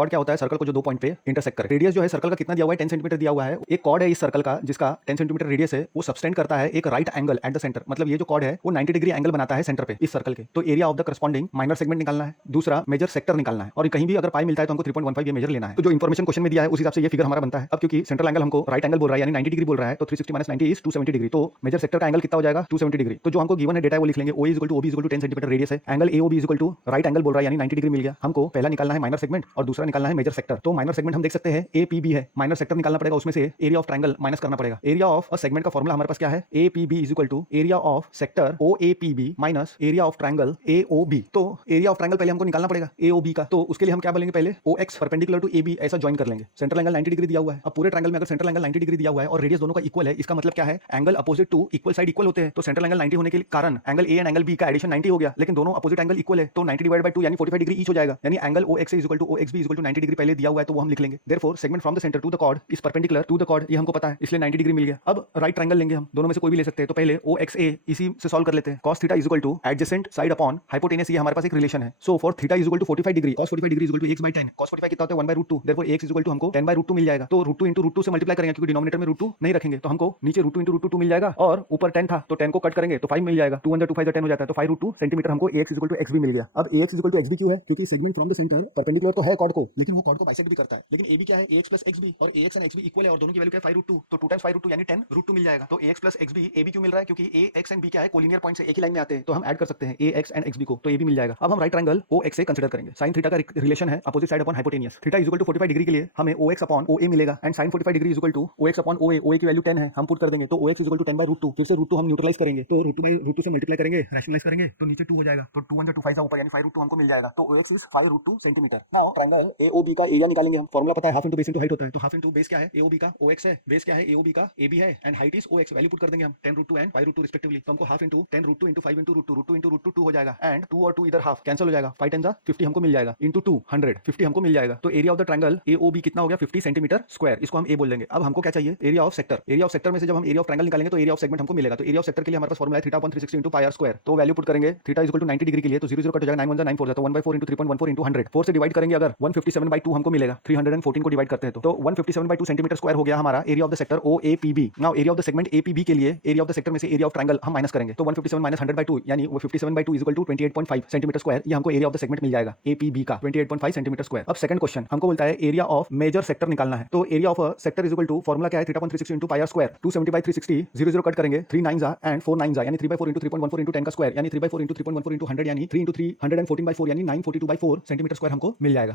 Cord क्या होता है? सर्कल को जो दो पॉइंट पे इंटरसेक्ट करे। रेडियस जो है सर्कल का कितना दिया हुआ है? 10 सेंटीमीटर दिया हुआ है। एक कॉर्ड है इस सर्कल का जिसका 10 सेंटीमीटर रेडियस है, वो सबटेंड करता है एक right angle at the centre. मतलब ये जो कॉर्ड है वो 90 डिग्री एंगल बनाता है सेंटर पे इस सर्कल के। तो area of the corresponding minor segment निकालना है, दूसरा मेजर सेक्टर निकालना है, और कहीं भी अगर पाई मिलता है तो हमको 3.15 ये मेजर लेना है। तो जो इन्फॉर्मेशन क्वेश्चन में दिया है उस हिसाब से ये फिगर हमारा बनता है। अब क्योंकि सेंट्रल एंगल हमको राइट एंगल बोल रहा है यानी 90 डिग्री बोल रहा है, तो 360 माइनस 90 इज 270 डिग्री। तो मेजर सेक्टर का एंगल कितना हो जाएगा? 270 डिग्री। तो जो हमको गिवन है डेटा वो लिख लेंगे। O is equal to OB is equal to 10 centimetre radius है, angle AOB is equal to right angle बोल रहा है यानी 90 डिग्री मिल गया। हमको पहला निकालना है माइनर सेगमेंट और दूसरा निकालना है मेजर सेक्टर। तो माइनर सेगमेंट हम देख सकते हैं एपीबी है, माइनर सेक्टर निकालना पड़ेगा, उसमें से एरिया ऑफ ट्रायंगल माइनस करना पड़ेगा। एरिया ऑफ अ सेगमेंट का फॉर्मूला हमारे पास क्या है? APB is equal to area of sector OAPB minus area of triangle AOB. तो एरिया ऑफ ट्रायंगल पहले हमको निकालना पड़ेगा एओबी का, तो उसके लिए हम क्या बोलेंगे? पहले ओएक्स परपेंडिकुलर टू एबी ऐसा ज्वाइन कर लेंगे। सेंट्रल एंगल 90 डिग्री दिया हुआ है। अब पूरे ट्रायंगल में अगर सेंट्रल एंगल 90 डिग्री दिया हुआ है और रेडियस दोनों का इक्वल है, इसका मतलब क्या है? Angle opposite to equal side equal होते हैं। तो सेंट्रल एंगल 90 होने के कारण angle A and angle B का एडिशन 90 हो गया, लेकिन दोनों अपोजिट एंगल इक्वल है तो 90 डिवाइड बाय 2 यानी 45 डिग्री ईच हो जाएगा। यानी angle OX is equal to OXB is equal to 90 degree पहले दिया हुआ है तो वो हम लिख लेंगे। Therefore segment from the centre to the chord is perpendicular to the chord, ये हमको पता है इसलिए 90 डिग्री मिल गया। अब राइट ट्रायंगल लेंगे हम, दोनों में से कोई भी ले सकते हैं। तो पहले ओएक्सए इसी से सॉल्व कर लेते हैं। cos theta is equal to adjacent side upon hypotenuse, ये हमारे पास एक रिलेशन है। So for theta is equal to 45 degree, cos 45 degree is equal to x by 10। cos 45 कितना होता है? 1/√2। Therefore x is equal to हमको 10/√2 मिल जाएगा। तो √2 into √2 से मल्टीप्लाई करेंगे क्योंकि डिनोमिनेटर में √2 नहीं रखेंगे, तो हमको नीचे √2 into √2 मिल जाएगा और ऊपर 10 था तो 10 को कट करेंगे तो 5 मिल जाएगा। 2 × 2 5 10 हो जाता है, तो 5√2 सेंटीमीटर हमको ax is equal to xb मिल गया। अब ax is equal to xb क्यों है? क्योंकि segment from the centre perpendicular तो है कॉर्ड को, लेकिन वो कॉर्ड को बाइसेक्ट भी करता है। लेकिन ab क्या है? ax plus xb, और ax एंड xb इक्वल है और दोनों की वैल्यू क्या है? 5√2। तो 2 times 5√2 यानी 10√2 मिल जाएगा। तो ax plus xb ab क्यों मिल रहा है? क्योंकि ax एंड b क्या है? कोलिनियर पॉइंट से एक ही लाइन में आते हैं, तो हम ऐड कर सकते हैं ax एंड xb को, तो ab मिल जाएगा। अब हम राइट ट्रायंगल ox से कंसीडर करेंगे। sin थीटा का रिलेशन है opposite side upon hypotenuse. Theta is equal to 45 degree के लिए हमें ox अपॉन oa मिलेगा and sin 45 degree is equal to ox upon oa। oa की वैल्यू 10 है, हम पुट कर देंगे तो ox इज इक्वल टू 10/√2। फिर से √2 हम न्यूट्रलाइज करेंगे, तो √2/√2 से मल्टीप्लाई करेंगे, रैशनलाइज करेंगे तो नीचे 2 हो जाएगा। तो 2 × 2 5 ऊपर यानी 5√2 हमको मिल जाएगा। तो ox is 5√2 centimetre. Now triangle AOB का एरिया निकालेंगे हम। फॉर्मूला पता है, half into base into height होता है। तो हाफ इंटू बेस क्या है? AOB का ox है, बेस क्या है? AOB का AB है and height is ox। Value put कर देंगे हम 10√2 एंड 5√2 रिस्पेक्टिवली। तो हमको half into 10√2 into 5 into √2, √2 into √2 2 हो जाएगा एंड 2 और 2 इधर हाफ कैंसिल हो जाएगा। 5 10 50 हमको मिल जाएगा इंटू 2 100 50 हमको मिल जाएगा। तो area of the triangle AOB कितना हो गया? 50 सेंटीमीटर स्क्वायर। इसको हम A बोल देंगे। अब हमको क्या चाहिए? Area of sector. Area of sector में से जब हम एरिया ऑफ ट्रायंगल निकालेंगे तो एरिया ऑफ सेगमेंट हमको मिलेगा। तो एरिया ऑफ सेक्टर के लिए हमारे पास फॉर्मूला है theta upon 360 into pi r square. तो वैल्यू पुट करेंगे theta is equal to 90 degree के लिए तो 0 0 कट हो जाएगा, 9 1 9 4 जाता है, 1/4 इंटू 3.14 इंटू 100। 4 से डिवाइड करेंगे अगर 157/2 हमको मिलेगा। 314 को डिवाइड करते हैं तो 157/2 सेंटीमीटर स्क्वायर हो गया हमारा area of the sector OAPB। Now area of the segment APB के लिए एरिया ऑफ द सेक्टर में से एरिया ऑफ ट्रायंगल हम माइनस करेंगे तो 157 माइनस 100/2 यानी 57/2 is equal to 28.5 centimetre square. ये हमको एरिया ऑफ द सेगमेंट मिल जाएगा APB का 28.5 सेंटीमीटर स्क्वायर। अब सेकंड क्वेश्चन हमको बोलता है एरिया ऑफ मेजर सेक्टर निकालना है। तो area of sector is equal to formula क्या है? Theta upon 360 into pi r square. 270/360 0 0 cut करेंगे, 3 9 जा एंड 4 9 जा यानी 3/4 इंटू 3.14 इंटू 10 का स्क्वायर यानी 3/4 इंटू 3.14 इंटू 100 यानी 3 इंटू 3 104/4 यानी 942/4 सेंटीमीटर स्क्वायर हमको मिल जाएगा।